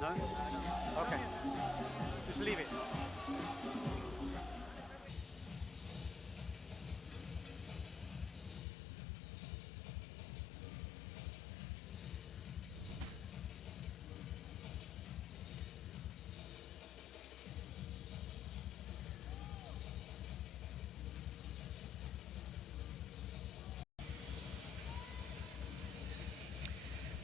No? Okay. Just leave it.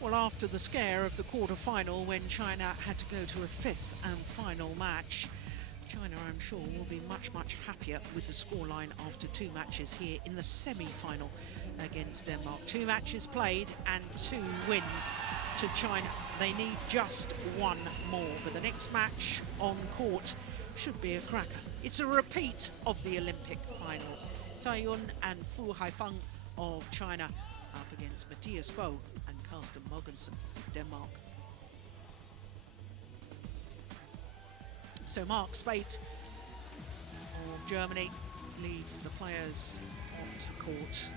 Well, after the scare of the quarter-final when China had to go to a fifth and final match, China, I'm sure, will be much, much happier with the scoreline after 2 matches here in the semi-final against Denmark. 2 matches played and 2 wins to China. They need just 1 more, but the next match on court should be a cracker. It's a repeat of the Olympic final. Taiyun and Haifeng of China up against Mathias and Carsten Mogensen of Denmark. So Mark Spate of Germany leads the players onto court.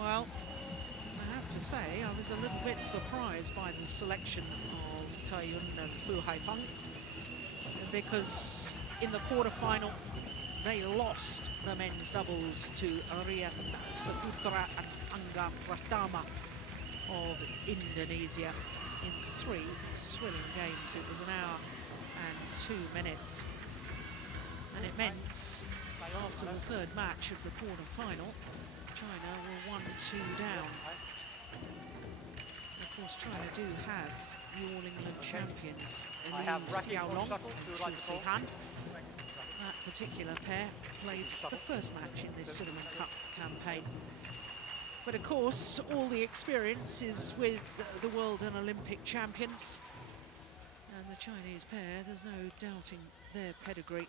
Well, I have to say I was a little bit surprised by the selection of Taiyun and Haifeng, because in the quarter-final they lost the men's doubles to Rian Putra and Angga Pratama of Indonesia in 3 thrilling games. It was 1 hour and 2 minutes, and it meant after the 3rd match of the quarter-final, China were 1-2 down. And of course, China do have the All England champions, Liu Xiaolong and Chu Sihan. That particular pair played the 1st match in this Sudirman Cup campaign. But of course, all the experience is with the world and Olympic champions. And the Chinese pair, there's no doubting their pedigree.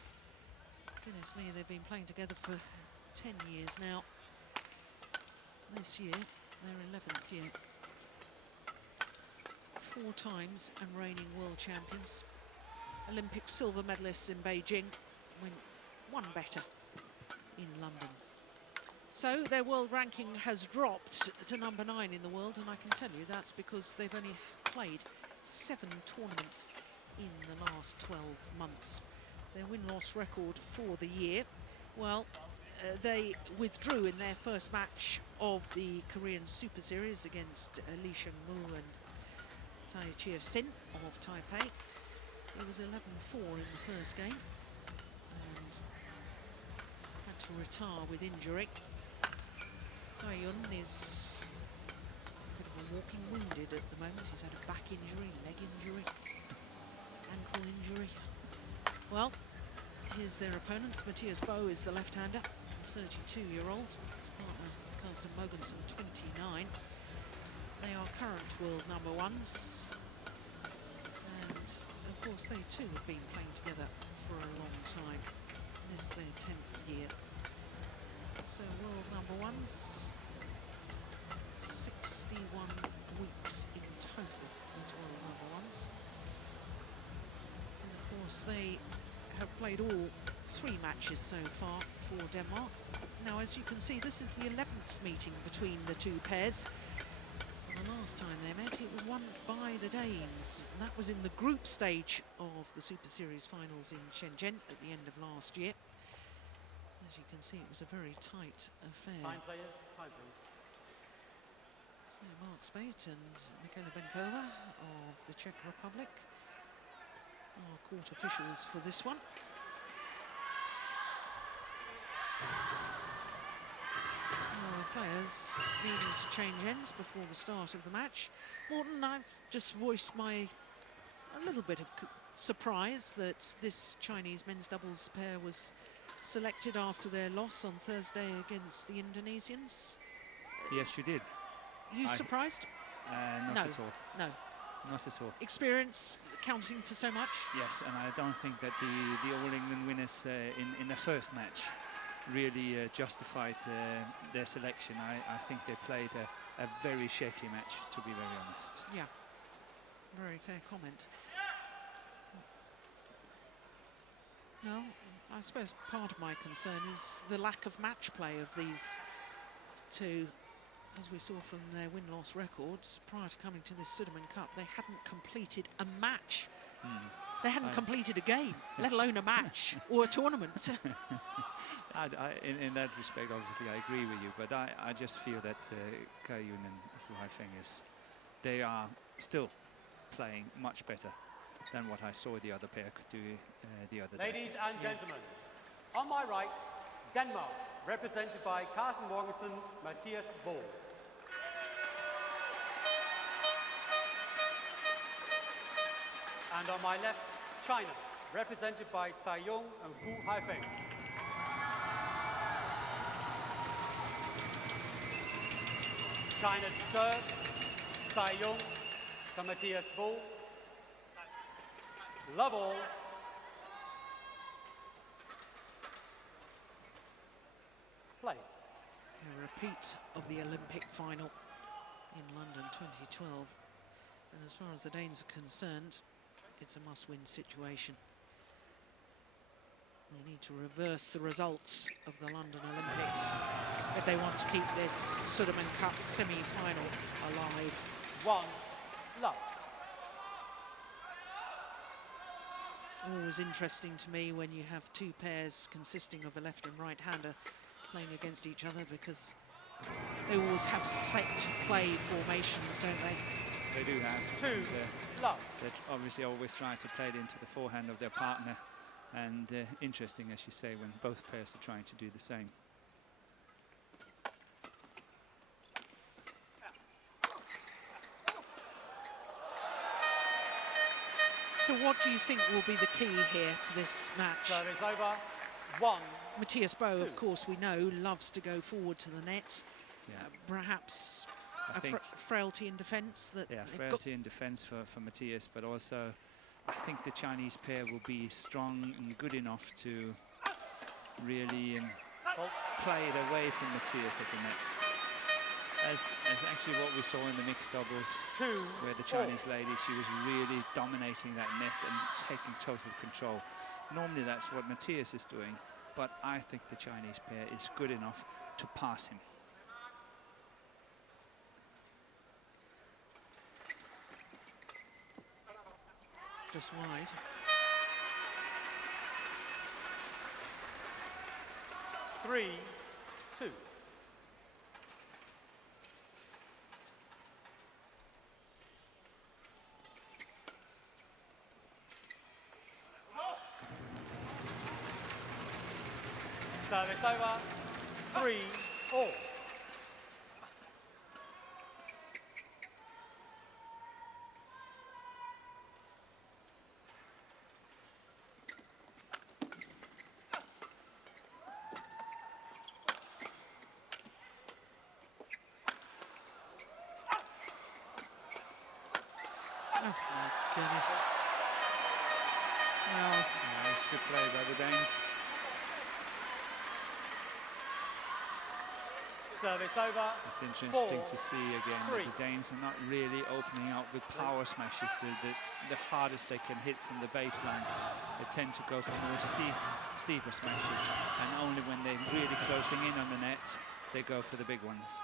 Goodness me, they've been playing together for 10 years now. This year, their 11th year. 4 times and reigning world champions. Olympic silver medalists in Beijing, when 1 better in London. So their world ranking has dropped to number 9 in the world, and I can tell you that's because they've only played 7 tournaments in the last 12 months. Their win-loss record for the year, well, they withdrew in their 1st match of the Korean Super Series against Li-Ning and Tai Chia-sin of Taipei. It was 11-4 in the 1st game and had to retire with injury. Taiyun is a bit of a walking wounded at the moment. He's had a back injury, leg injury, ankle injury. Well, here's their opponents. Mathias is the left-hander, 32-year-old. His partner, Carsten Mogensen, 29. They are current world number 1s. And, of course, they too have been playing together for a long time. This is their 10th year. So, world number 1s, 61 weeks in total as world number 1s. And, of course, they have played all 3 matches so far for Denmark. Now, as you can see, this is the 11th meeting between the 2 pairs. And the last time they met, it was won by the Danes. And that was in the group stage of the Super Series finals in Shenzhen at the end of last year. As you can see, it was a very tight affair. Time, players. Time, please. So Mark Spate and Michaela Benkova of the Czech Republic are court officials for this one. Players needing to change ends before the start of the match. Morten, I've just voiced a little bit of surprise that this Chinese men's doubles pair was selected after their loss on Thursday against the Indonesians. Yes, you did. You surprised? Not at all. No. Not at all. Experience counting for so much? Yes, and I don't think that the All England winners in the 1st match really justified their selection. I think they played a very shaky match, to be very honest. Yeah, very fair comment. No, I suppose part of my concern is the lack of match play of these 2 as we saw from their win-loss records, prior to coming to this Sudirman Cup, they hadn't completed a match. They hadn't completed a game, let alone a match or a tournament. In that respect, obviously, I agree with you, but I just feel that Kayun and Haifeng they are still playing much better than what I saw the other pair could do the other day. Ladies and gentlemen, on my right, Denmark, represented by C.Mogensen, Mathias M.Boe. And on my left, China, represented by Tsai Yong and Fu Haifeng. China to serve, Tsai Yong to Mathias M.Boe. Love all. Play. A repeat of the Olympic final in London 2012. And as far as the Danes are concerned, it's a must-win situation. They need to reverse the results of the London Olympics if they want to keep this Sudirman Cup semi-final alive. 1 love. Always interesting to me when you have two pairs consisting of a left and right-hander playing against each other, because they always have set play formations, don't they? They do have. 2 love. They're obviously always trying to play it into the forehand of their partner. And interesting, as you say, when both pairs are trying to do the same. So what do you think will be the key here to this match? Service over. 1. Mathias M.Boe, 2. of course, we know, loves to go forward to the net. Yeah. Perhaps I think frailty in defence. Frailty in defence for Mathias, but also I think the Chinese pair will be strong and good enough to really play it away from Mathias at the net. As actually what we saw in the mixed doubles, where the Chinese lady, she was really dominating that net and taking total control. Normally that's what Mathias is doing, but I think the Chinese pair is good enough to pass him. Just wide. Three, 2. Service over. 3 all. Oh, my goodness. Well, It's good play by the Danes. Service over. It's interesting 4, to see again that the Danes are not really opening up with power smashes. The hardest they can hit from the baseline, they tend to go for more steeper smashes, and only when they're really closing in on the net, they go for the big ones.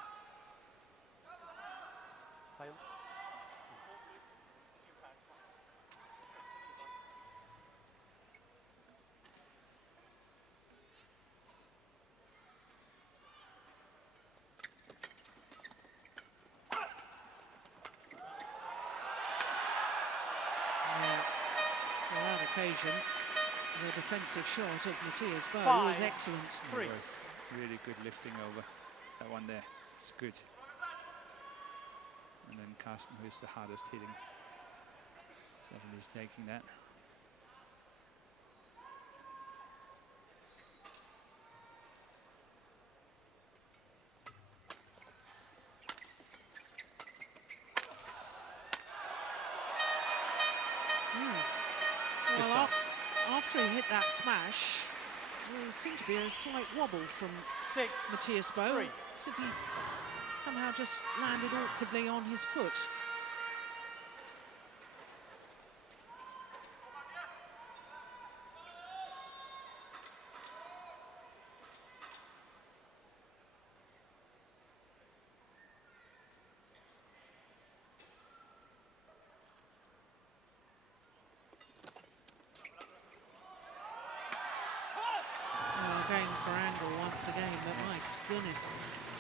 on that occasion, the defensive shot of Mathias M.Boe 5, was excellent. 3. It was really good lifting over that one there. It's good. And then Carsten, who is the hardest hitting, certainly is taking that. Well, after he hit that smash, there seemed to be a slight wobble from 6, Mathias M.Boe. 3. As if he somehow just landed awkwardly on his foot. once again, but Yes. my goodness.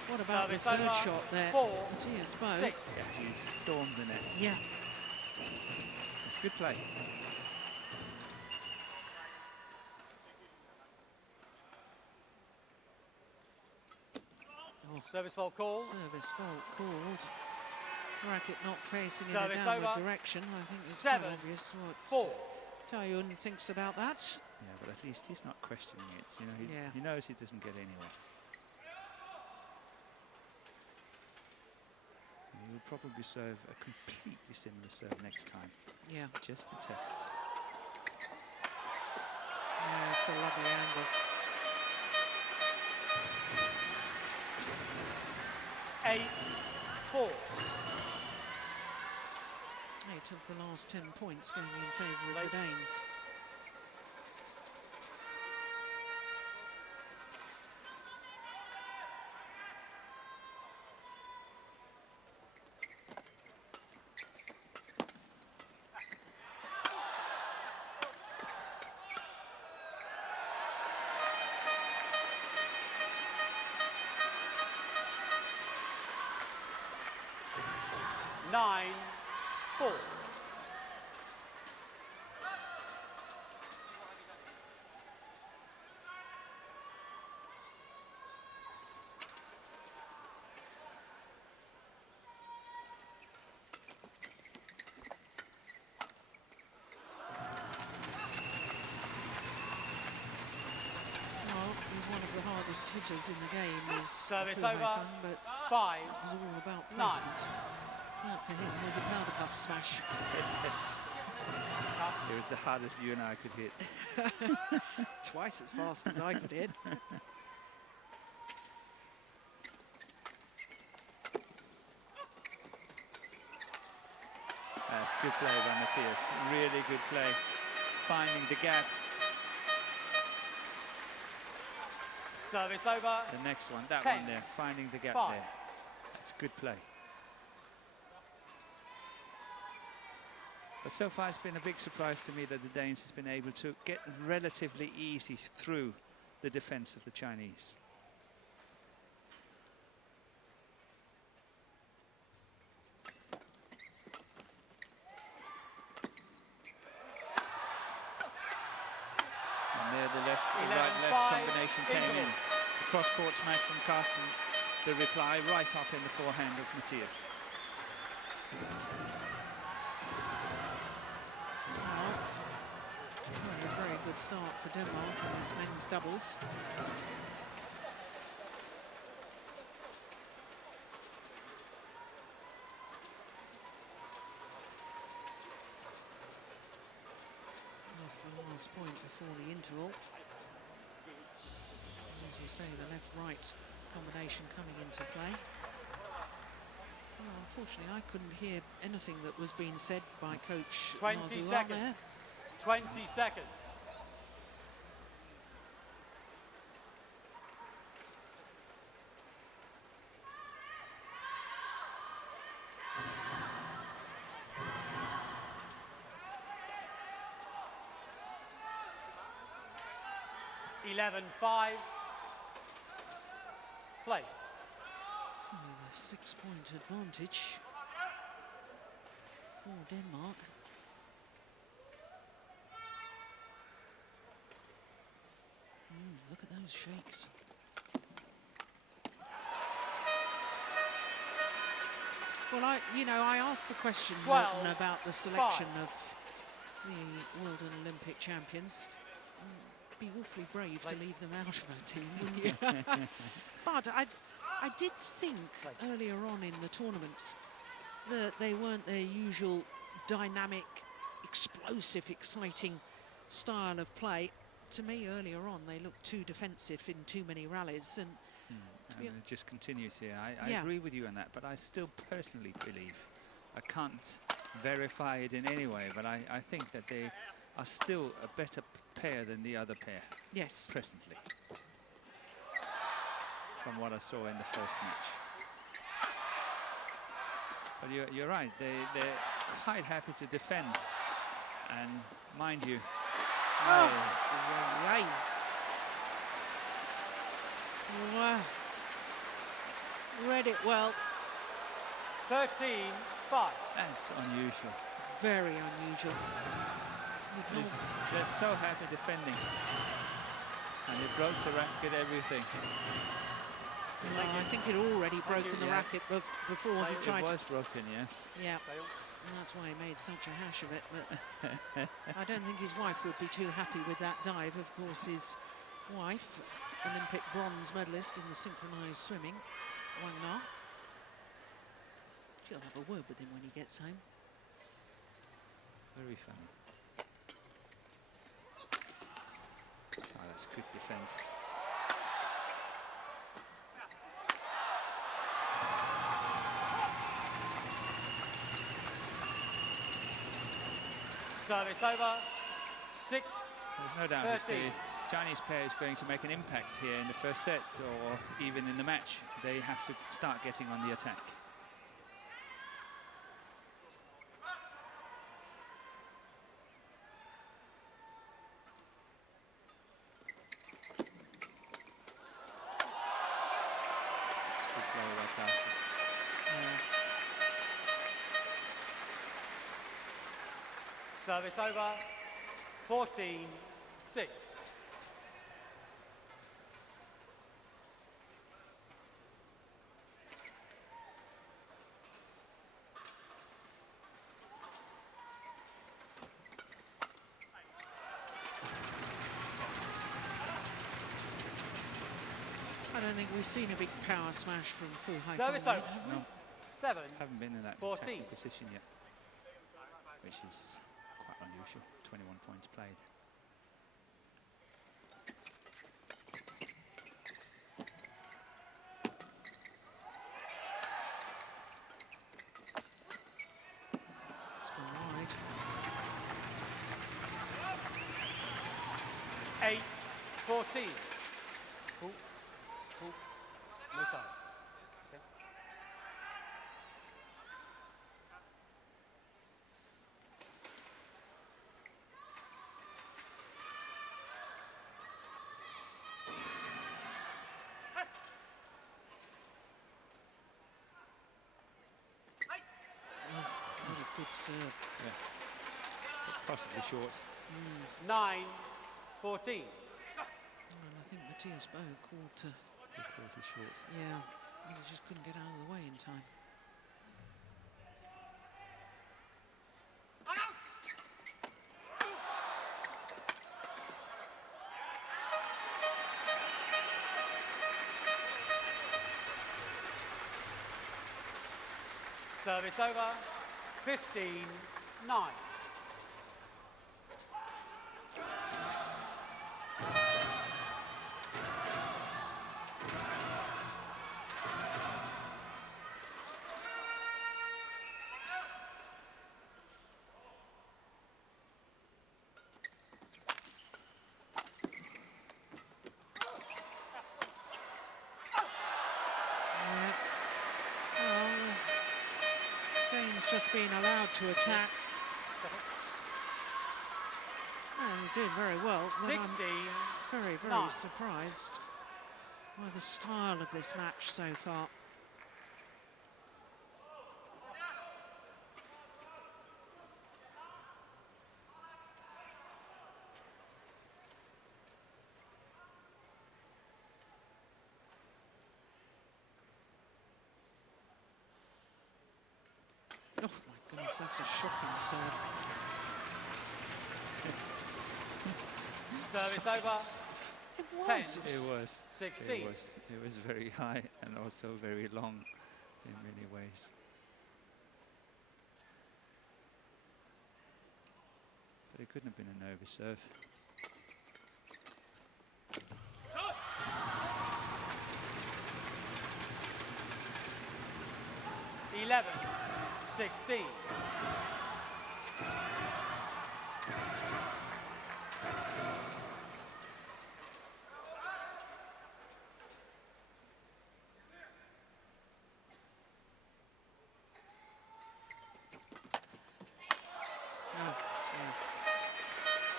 What about the Service third over. shot there? 4, Mathias M.Boe. 6. Yeah, he stormed the net. Yeah. It's good play. Oh, Service fault called. service fault called. Racket not facing in a Service downward over. direction. I think it's 7, quite obvious what 4. Tae-Yun thinks about that. Yeah, but at least he's not questioning it. You know, Yeah. he knows he doesn't get anywhere. He will probably serve a completely similar serve next time, Yeah. just to test. Yeah, it's a lovely angle. 8, 4. 8 of the last 10 points going in favour of the Danes. Nine, 4. Well, he's one of the hardest hitters in the game, is Service Haifeng, over. but 5. it was all about 9. placement. That for him was a powder puff smash. It was the hardest you and I could hit. Twice as fast as I could hit. That's good play by Mathias. Really good play. Finding the gap. Service over. The next one, that 10, one there. Finding the gap 5. there. That's good play. But so far it's been a big surprise to me that the Danes has been able to get relatively easy through the defense of the Chinese. And there the right-left combination came in. The cross-court smash from Carsten. The reply right up in the forehand of Mathias. Well, a very good start for Denmark in this men's doubles. That's the last point before the interval. As you say, the left-right combination coming into play. Well, unfortunately, I couldn't hear anything that was being said by Coach 20 Marzuan seconds. there. 20 seconds. (11-5). Play. So the 6-point advantage for Denmark. Look at those shakes. Well, I asked the question, 12, Morton, about the selection 5. of the World and Olympic champions. Be awfully brave to leave them out of a team, wouldn't you? But I did think earlier on in the tournament that they weren't their usual dynamic, explosive, exciting style of play. To me, earlier on, they looked too defensive in too many rallies. And it just continues here. I agree with you on that, but I still personally believe, I can't verify it in any way, but I think that they are still a better pair than the other pair. Yes. Presently. From what I saw in the first match. But you're right, they're quite happy to defend. And mind you, Wow. Read it well. 13-5. That's unusual. Very unusual. They're so happy defending. And they broke the racket, everything. Well, I think he'd already broken the racket before he tried It to... was broken, yes. Yeah, and that's why he made such a hash of it. But I don't think his wife would be too happy with that dive. Of course, his wife, Olympic bronze medalist in the synchronised swimming, Bung Karno. She'll have a word with him when he gets home. Very funny. Oh, that's good defence. Service over. 6. There's no doubt if the Chinese player is going to make an impact here in the first set or even in the match, they have to start getting on the attack. Good play by Carsten. Service over. 14-6. I don't think we've seen a big power smash from Fu Haifeng. Service over. No, 7. haven't been in that 14. attacking position yet, which is quite unusual. 21 points played. It's gone wide. 8-14. Cool. Cool. No sides. Okay. What a good serve. Yeah, possibly short. 9-14. And I think Mathias M.Boe called to... He called it short. Yeah, he just couldn't get out of the way in time. Service over. 15-9. Just being allowed to attack. And he's doing very well. But 16. I'm very, very 9. surprised by the style of this match so far. Oh my goodness, that's a shocking serve. Service over. It 10. was. It was. 16. It was very high and also very long in many ways. But it couldn't have been a nervous serve. 11-16.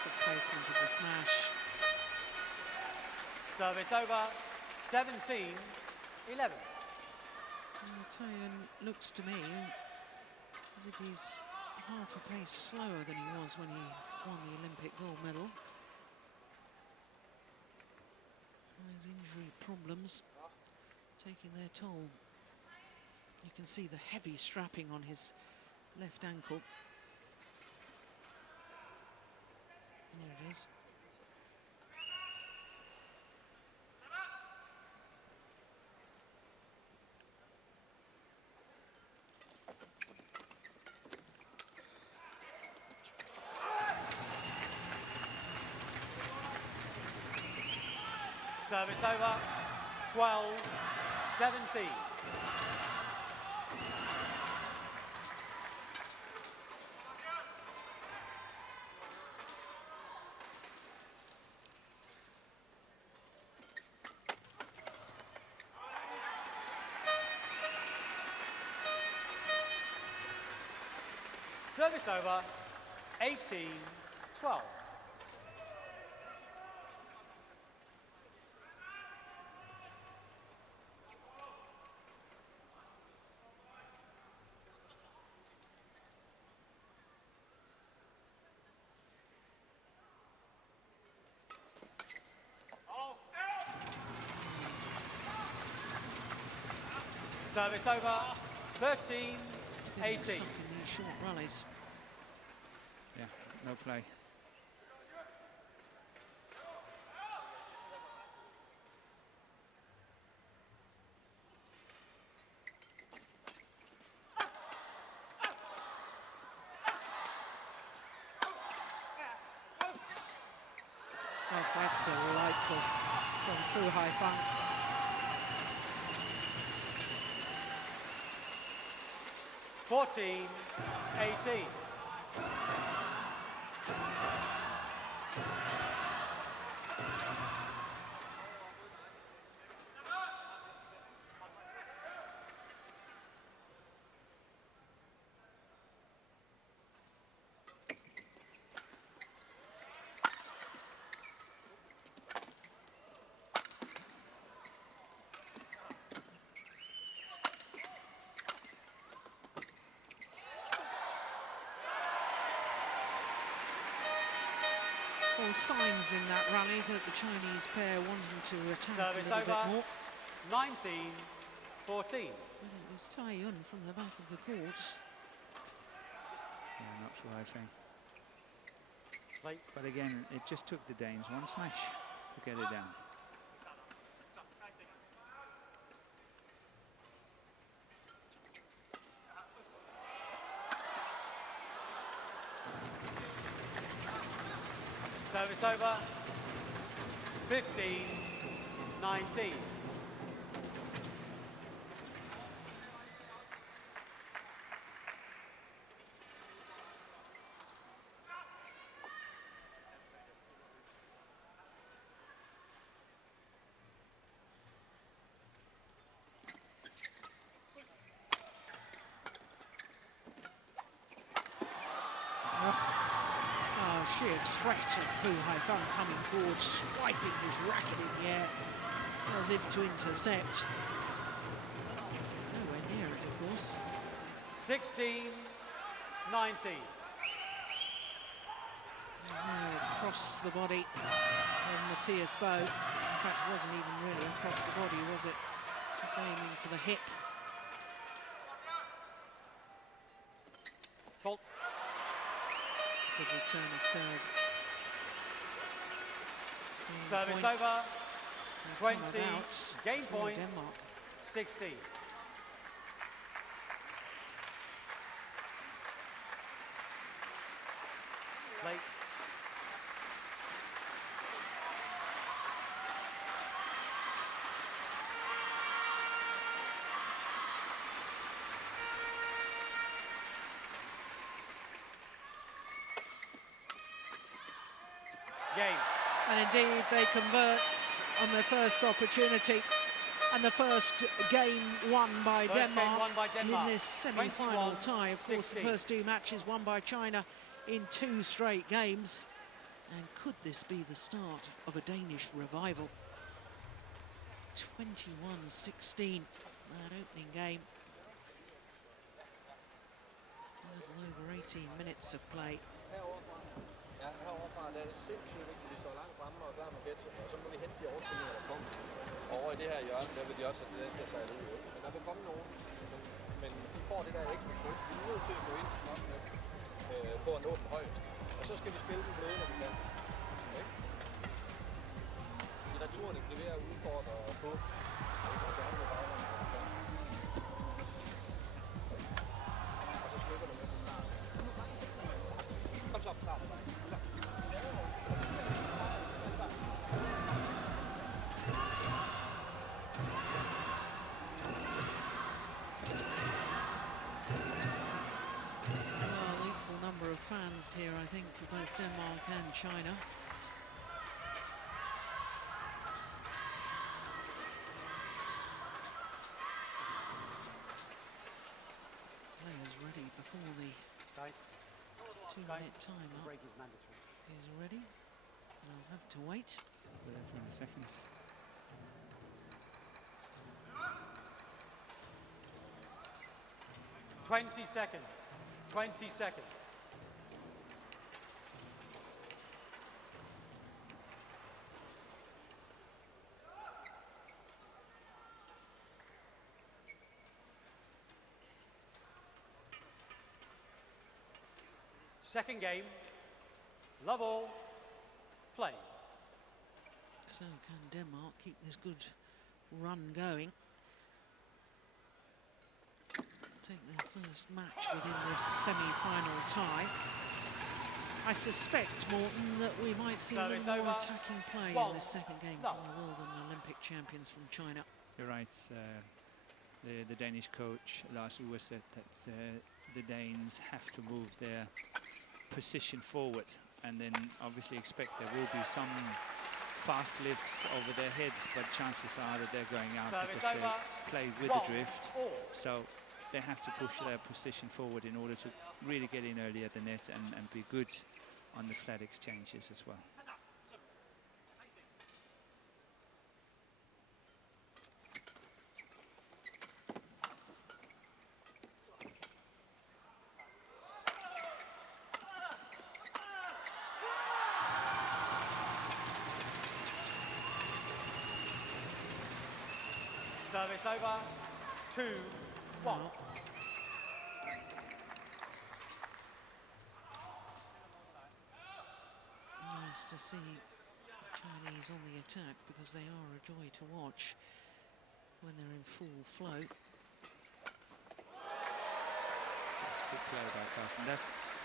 Good placement of the smash. Service over. 17-11. Italian looks to me as if he's half a pace slower than he was when he won the Olympic gold medal. His injury problems taking their toll. You can see the heavy strapping on his left ankle. There it is. Service over, 12-17. Service over, 18-12. Service over, 13-18. Stuck in these short rallies. Yeah, no play. Oh, that's delightful from Haifeng. 14-18. All signs in that rally that the Chinese pair wanting to attack Service a little over, bit more. 19-14. But it was Tai Yun from the back of the court. Yeah, not for Haifeng. Late. But again, it just took the Danes one smash to get it down. Service over, 15-19. Sheer threat of Haifeng coming forward, swiping his racket in the air as if to intercept. Nowhere near it, of course. 16-19. Across the body of Mathias M.Boe. In fact, it wasn't even really across the body, was it? Just aiming for the hip. Fault. Good return of serve. Service over, 20, game point, Denmark. 16. Late. Game. And indeed, they convert on their first opportunity. And the first game won by Denmark in this semi-final tie. Of course, the first two matches won by China in 2 straight games. And could this be the start of a Danish revival? 21-16, that opening game. A little over 18 minutes of play. Ja, heroverfra der er det sindssygt vigtigt, at vi står langt fremme og klar med gæt, og så må vi hente de overspillinger, der kommer. Over i det her hjørne, der vil de også have tendens til at sejle ud. Men der vil komme nogen, men de får det der ekstra tryk. Vi er nødt til at gå ind og snakke med på at nå den højest. Og så skal vi spille den bløde, når vi kan. Okay? I returen bliver ved at udfordre og få. Og så skykker du med på start. Kom så op, start. Fans here, I think, for both Denmark and China. Players ready before the 2-minute time up. Is ready. They'll have to wait. 20 seconds. Twenty seconds. 20 seconds. Second game, love all, play. So can Denmark keep this good run going? Take their first match within this semi-final tie. I suspect, Morten, that we might see a little more attacking play in this second game from the world and Olympic champions from China. You're right. The Danish coach Lars Uwe said that the Danes have to move their position forward, and then obviously expect there will be some fast lifts over their heads, but chances are that they're going out because they play with the drift. So they have to push their position forward in order to really get in early at the net and be good on the flat exchanges as well. Service over, 2-1. Nice to see Chinese on the attack, because they are a joy to watch when they're in full flow. That's good play by Carsten.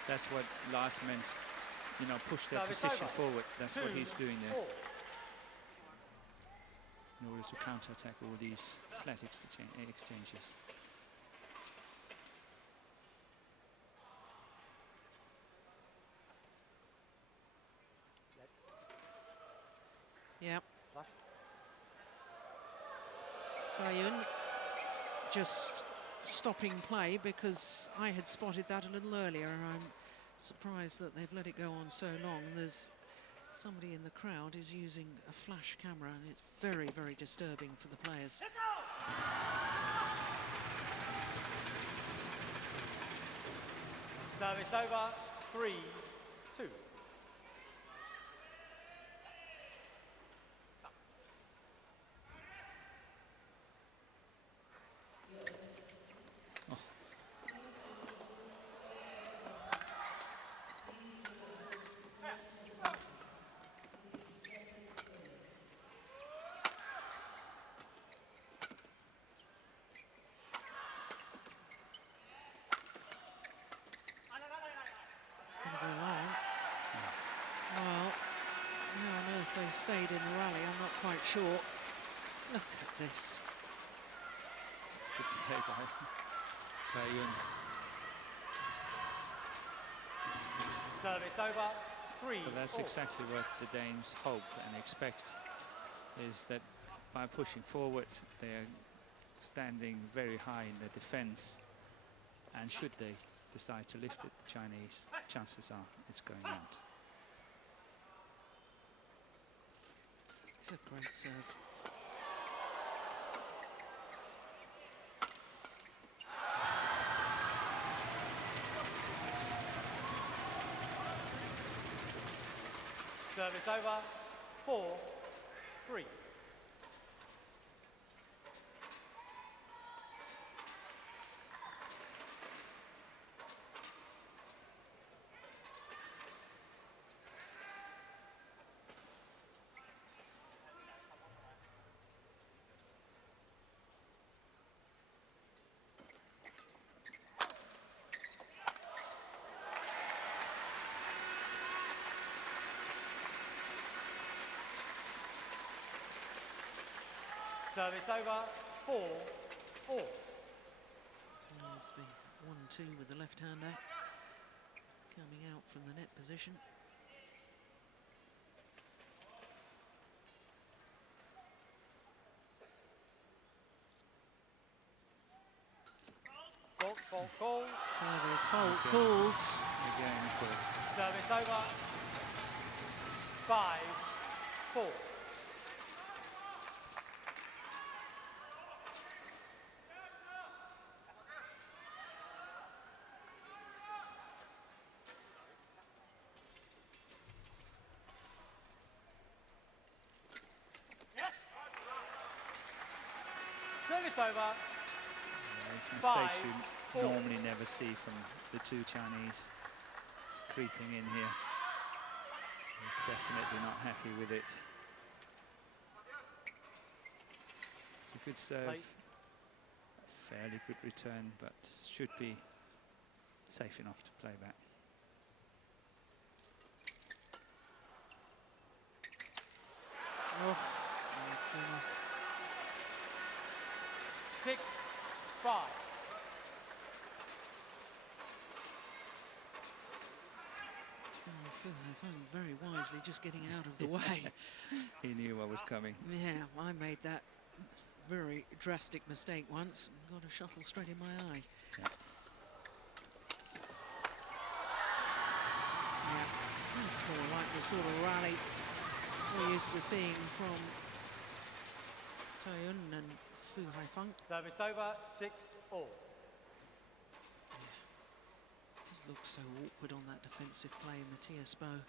That's what Lars meant, you know, push their position forward. That's what he's doing there. In order to counter-attack all these flat exchanges. Yep. Taiyun just stopping play because I had spotted that a little earlier, and I'm surprised that they've let it go on so long. There's somebody in the crowd is using a flash camera, and it's very, very disturbing for the players. Service over, 3-2. Stayed in the rally, I'm not quite sure. Look at this. It's good play by Taiyun. Service over, 3-4. But that's exactly what the Danes hope and expect, is that by pushing forward, they are standing very high in the defense, and should they decide to lift it, the Chinese, chances are it's going out. It's a great serve. Service over, 4-3. Service over, 4-4. There's the 1-2 with the left-hander coming out from the net position. Fault called. Service fault called. Again, fault. Service over, 5-4. Service over. These mistakes you normally never see from the two Chinese. It's creeping in here. He's definitely not happy with it. It's a good serve. A fairly good return, but should be safe enough to play back. Oh, my goodness. 6-5. Haifeng very wisely just getting out of the way. He knew what was coming. Yeah, I made that very drastic mistake once. Got a shuttle straight in my eye. Yeah. Yeah, that's more like the sort of rally we're used to seeing from Taeyun and Fu Haifeng. Service over, 6-all. Just looks so awkward on that defensive play, Mathias M.Boe.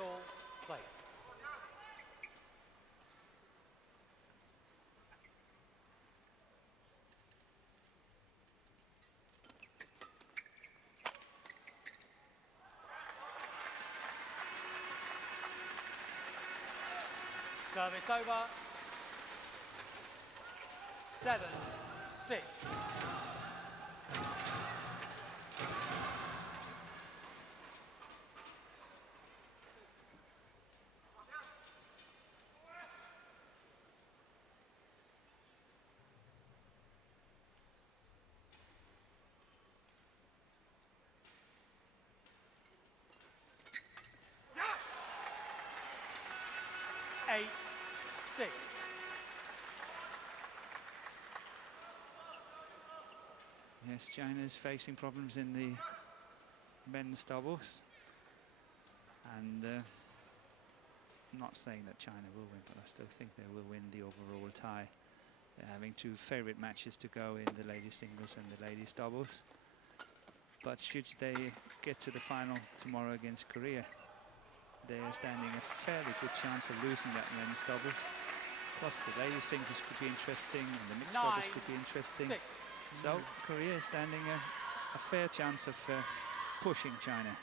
All play. Service over. 7-6. Yes, China's facing problems in the men's doubles. And I'm not saying that China will win, but I still think they will win the overall tie. They're having two favorite matches to go in the ladies singles and the ladies doubles. But should they get to the final tomorrow against Korea, they are standing a fairly good chance of losing that men's doubles. Plus the ladies singles could be interesting and the mixed doubles could be interesting. So Korea is standing a fair chance of pushing China.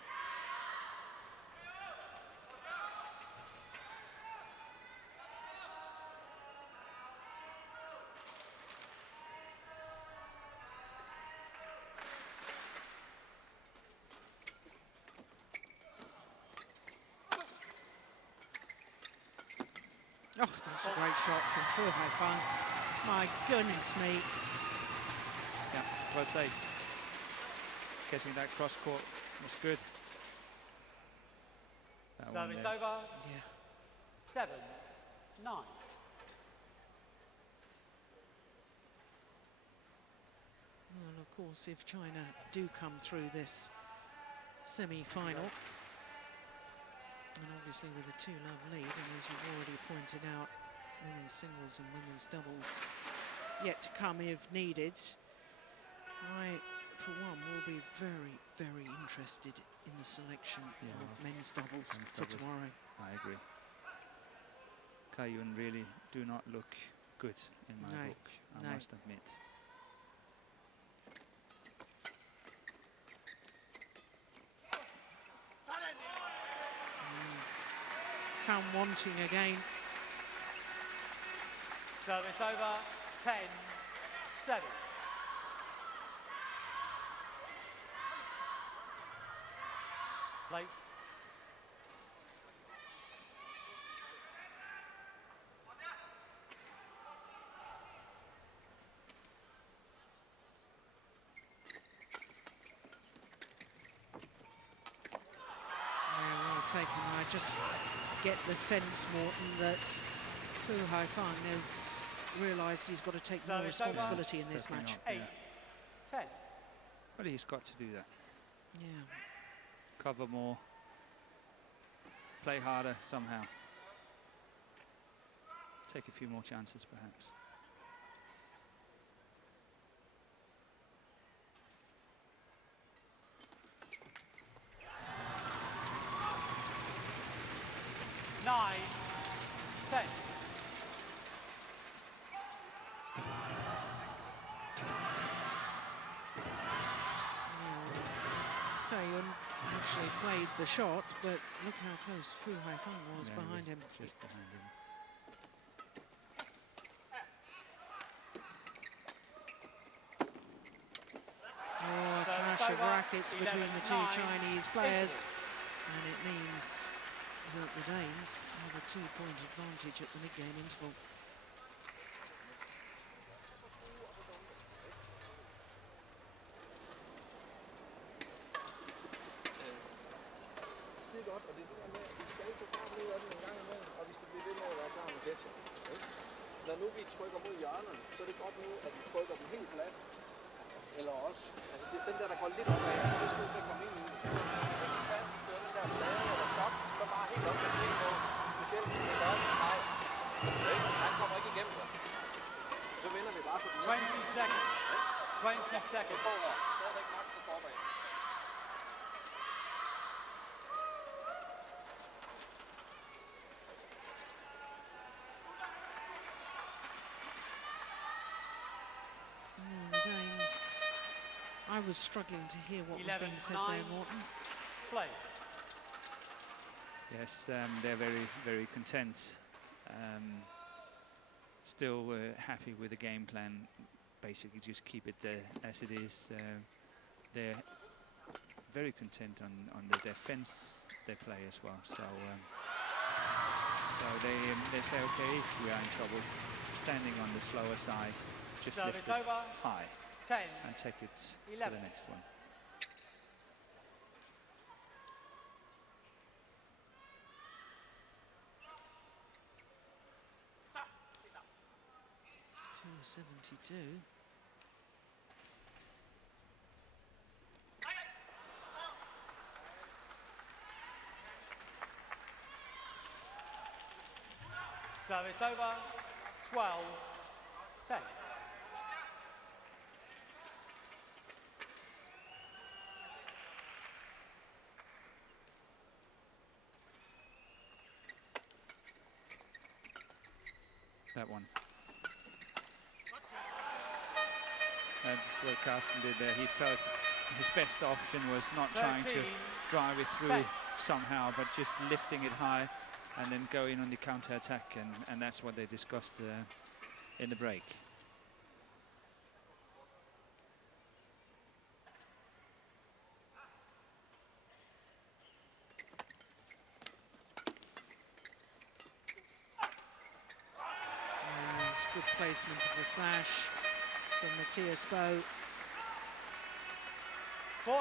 Oh, that's a great shot from Fu Haifeng. My goodness me. Yeah, well saved. Getting that cross court was good. Service over. Yeah. 7-9. Well, of course, if China do come through this semi-final, and obviously with a 2-love lead, and as you've already pointed out, women's singles and women's doubles yet to come if needed, I, for one, will be very, very interested in the selection of men's doubles for tomorrow. I agree. Kaiyun really do not look good in my book, I must admit. Found wanting again. Service over, 10-7. Play. Well taken. I just get the sense, Morten, that Fu Haifeng has realised he's got to take more responsibility in this match. 8-10. Well, he's got to do that. Yeah. Cover more. Play harder somehow. Take a few more chances, perhaps. Nine, 10. Taeyun actually played the shot, but look how close Fu Haifeng was behind him. Just behind him. Oh, a clash of rackets between the two Chinese players, and it means that the Danes have a 2-point advantage at the mid-game interval. Skide godt, og det er det der med, at vi skal tage fart ud af den en gang imellem, og vi skal blive ved med at være klar med catcher. Når nu vi trykker mod hjørnerne, så er det godt nu, at vi trykker dem helt fladt. Eller også, altså det, den der går lidt opad, det skal til at komme ind i. Så vi kan køre den der flade eller stop, så bare helt op med sten på. Specielt til det gør nej. Han kommer ikke igennem det. Så vender vi bare på den. 20 seconds. 20 seconds. Stadigvæk max på forbanen. The Danes, I was struggling to hear what was being said there, Morten. Play. Yes, they're very, very content. Still happy with the game plan. Basically, just keep it as it is. They're very content on the defense they play as well. So, they say, okay, if we are in trouble, standing on the slower side, just lift it high 10, and take it 11. for the next one. .272. Service over, 12-10. That one. That's what Carsten did there. He felt his best option was not trying to drive it through somehow, but just lifting it high and then going on the counter-attack, and that's what they discussed in the break. Good placement of the smash from Mathias M.Boe. 14-10.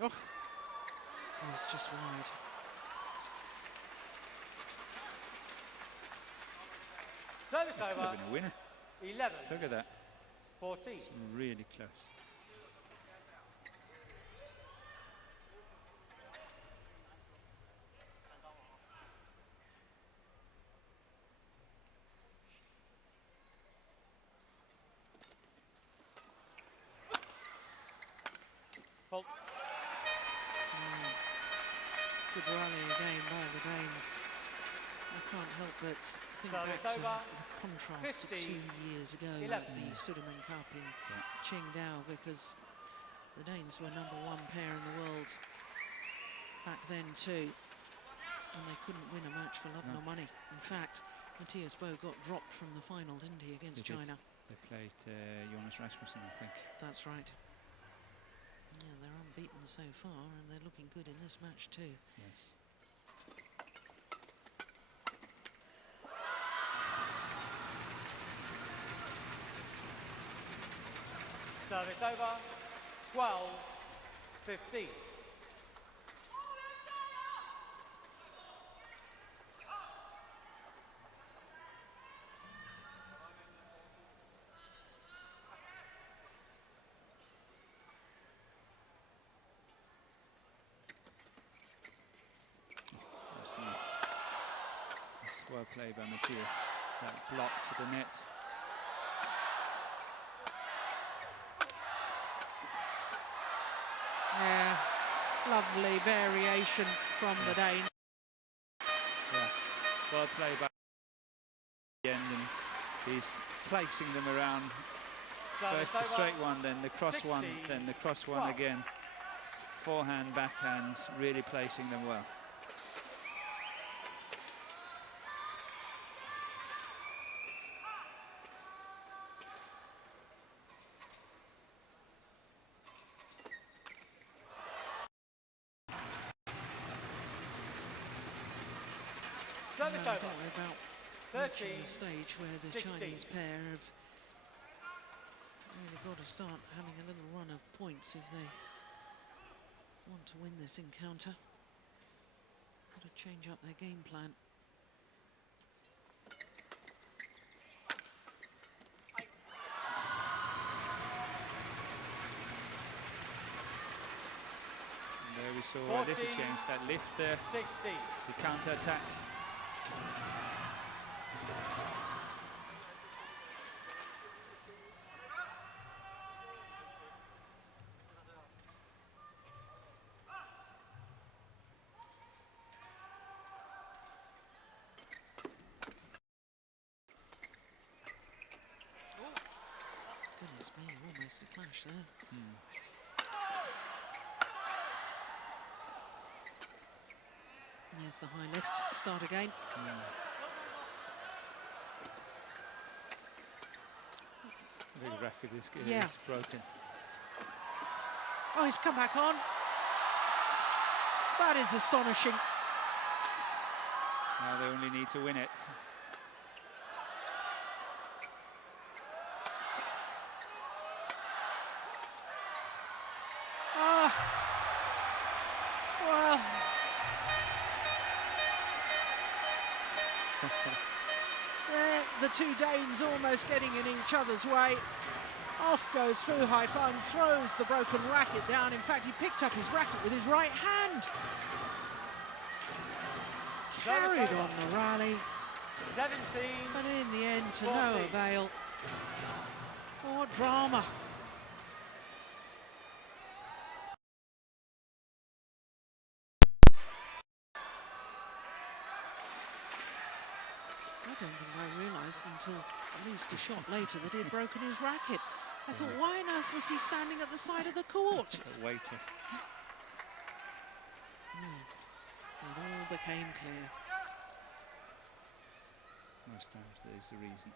Oh, it's just wide. Service That could have over. been a winner. 11. Look at that. 14. It's really close. Fault. Good rally again by the Danes. I can't help but think Service back to over. the contrast to 50, 2 years ago 11. at the Sudirman Cup in Qingdao, because the Danes were #1 pair in the world back then too, and they couldn't win a match for love nor money. In fact, Mathias M.Boe got dropped from the final, didn't he, against China? They played Jonas Rasmussen, I think. That's right. Yeah, they're unbeaten so far, and they're looking good in this match too. Yes. Service over. 12-15. That's nice. That's well played by Mathias. That block to the net. Yeah, lovely variation from the Danes. Yeah, well played by the end, and he's placing them around. First the straight one, then the cross one, then the cross one again. Forehand, backhand, really placing them well. Service I think over. we're about 13, reaching the stage where the 16. Chinese pair have really got to start having a little run of points if they want to win this encounter. Got to change up their game plan. And there we saw a 14, little change, that lift there, 16. the counter-attack. Goodness me, almost a clash there. Here's the high lift. Start again. The record is broken. Oh, he's come back on. That is astonishing. Now they only need to win it. Ah, well. The two Danes almost getting in each other's way. Off goes Haifeng, throws the broken racket down. In fact, he picked up his racket with his right hand. Carried on the rally. 17. But in the end, to no avail. More drama. I don't think I realised until at least a shot later that he had broken his racket. I thought, why on earth was he standing at the side of the court? Waiting. It all became clear. Most times there's the reason.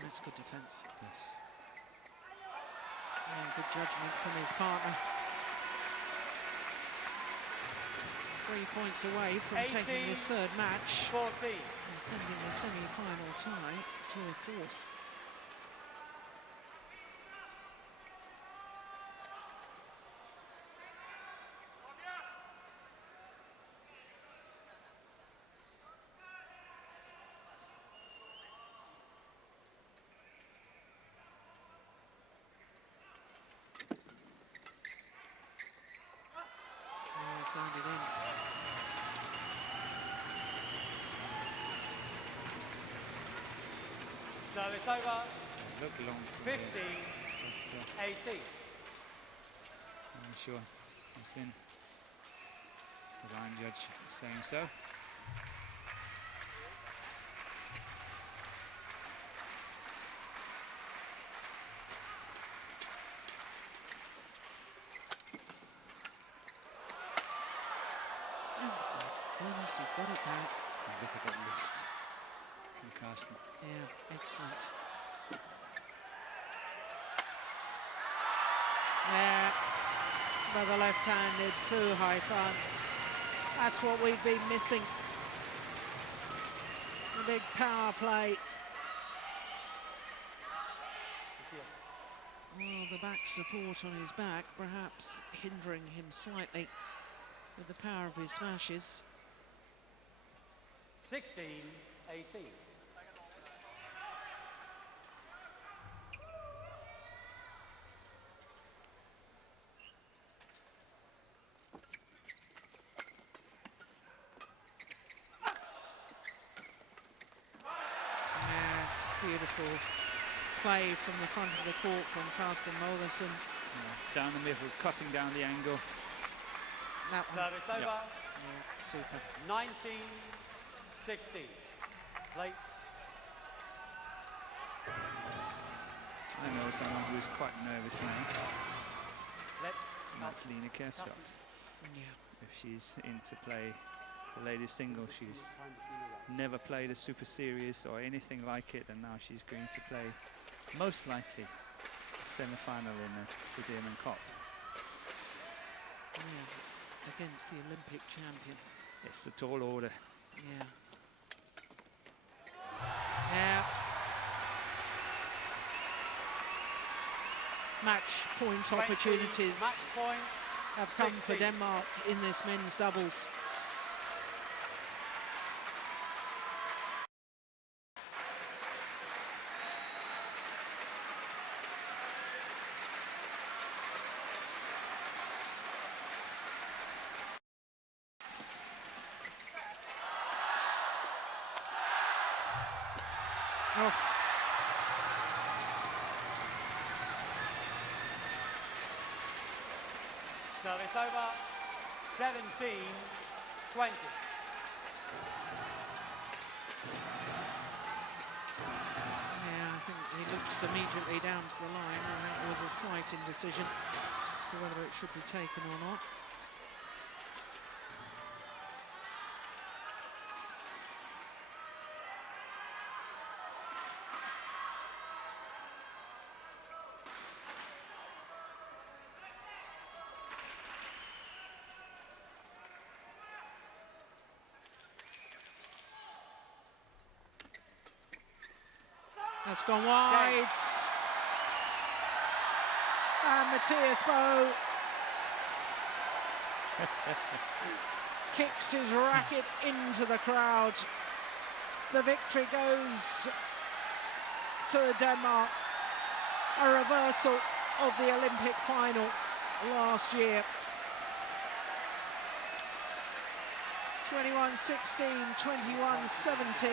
That's good defence. Yes. And good judgment from his partner. 3 points away from 18, taking this third match 14. and sending the semi-final tie to a fourth. Landed in. So it's over. Look long. 15, But, 18. I'm sure it's in. The line judge is saying so. Goodness, he got it back. And look at that lift from Carsten. Yeah, excellent. Yeah, by the left-handed through Haifeng. That's what we've been missing. The big power play. Well, the back support on his back perhaps hindering him slightly with the power of his smashes. 16, 18. Yes, beautiful play from the front of the court from C.Mogensen. Yeah, down the middle, cutting down the angle. That one. Service over. Yeah, super. 19, 16. Play. I know someone who is quite nervous now. Let. And that's Li-Ning shot. Yeah. If she's in to play the ladies single, she's never played a Super Series or anything like it, and now she's going to play most likely a semi-final in the Sudirman Cup. Yeah, against the Olympic champion. It's a tall order. Yeah. Yeah. Match point 20, opportunities match point, have come 16. for Denmark in this men's doubles. Oh. Service over. 17, 20. Yeah, I think he looks immediately down to the line, and that was a slight indecision to whether it should be taken or not. That's gone wide. And Mathias M.Boe kicks his racket into the crowd. The victory goes to Denmark. A reversal of the Olympic final last year. 21-16, 21-17.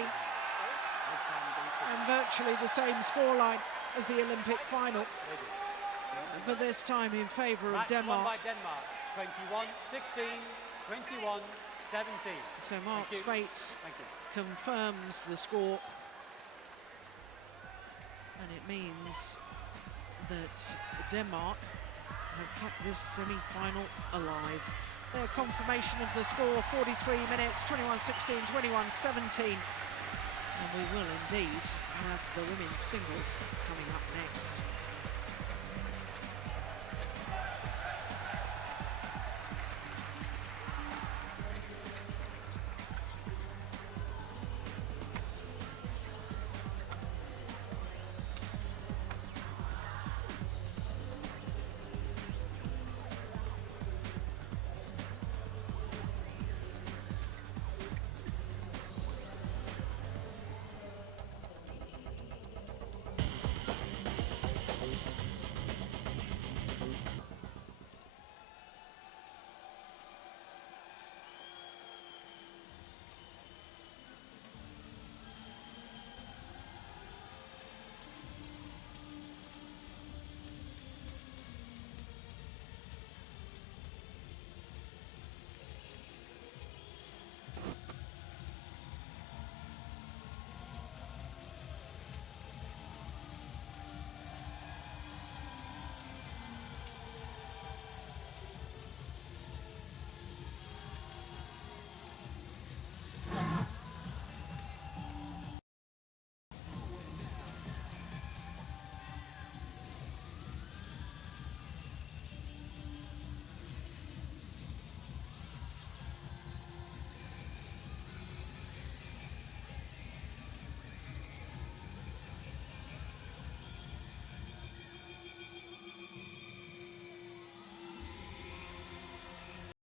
And virtually the same scoreline as the Olympic final, but this time in favour of Denmark. Won by Denmark, 21-16, 21-17. So Mark Spates confirms the score, and it means that Denmark have kept this semi-final alive. Their confirmation of the score, 43 minutes, 21-16, 21-17. And we will indeed have the women's singles coming up next.